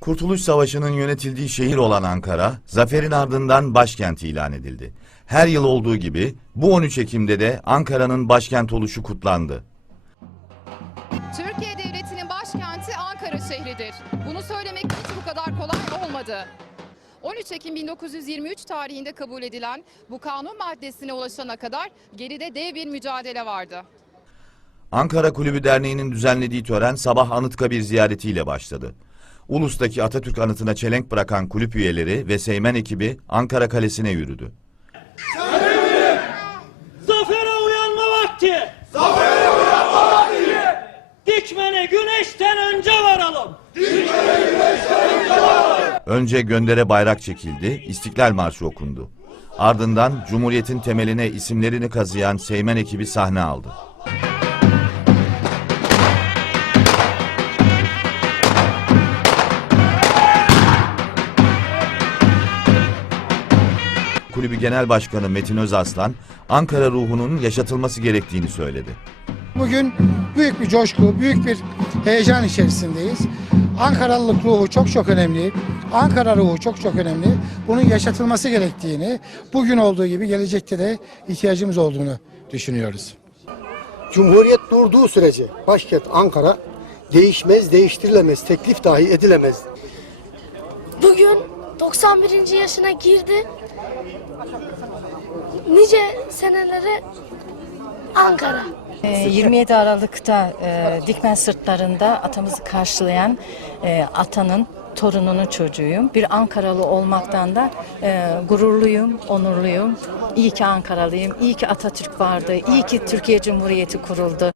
Kurtuluş Savaşı'nın yönetildiği şehir olan Ankara, zaferin ardından başkent ilan edildi. Her yıl olduğu gibi bu 13 Ekim'de de Ankara'nın başkent oluşu kutlandı. Türkiye Devleti'nin başkenti Ankara şehridir. Bunu söylemek hiç bu kadar kolay olmadı. 13 Ekim 1923 tarihinde kabul edilen bu kanun maddesine ulaşana kadar geride dev bir mücadele vardı. Ankara Kulübü Derneği'nin düzenlediği tören sabah Anıtkabir ziyaretiyle başladı. Ulus'taki Atatürk anıtına çelenk bırakan kulüp üyeleri ve Seymen ekibi Ankara Kalesi'ne yürüdü. Zafere uyanma vakti. Zafere uyanma vakti. Dikmene güneşten önce varalım. Önce göndere bayrak çekildi, İstiklal Marşı okundu. Ardından Cumhuriyet'in temeline isimlerini kazıyan Seymen ekibi sahne aldı. Kulübü Genel Başkanı Metin Özaslan, Ankara ruhunun yaşatılması gerektiğini söyledi. Bugün büyük bir coşku, büyük bir heyecan içerisindeyiz. Ankaralılık ruhu çok çok önemli. Ankara ruhu çok çok önemli. Bunun yaşatılması gerektiğini, bugün olduğu gibi gelecekte de ihtiyacımız olduğunu düşünüyoruz. Cumhuriyet durduğu sürece başkent Ankara değişmez, değiştirilemez, teklif dahi edilemez. Bugün 91. yaşına girdi. Nice senelere Ankara. Ee, 27 Aralık'ta e, Dikmen sırtlarında atamızı karşılayan e, atanın torununun çocuğuyum. Bir Ankaralı olmaktan da e, gururluyum, onurluyum. İyi ki Ankaralıyım, iyi ki Atatürk vardı, iyi ki Türkiye Cumhuriyeti kuruldu.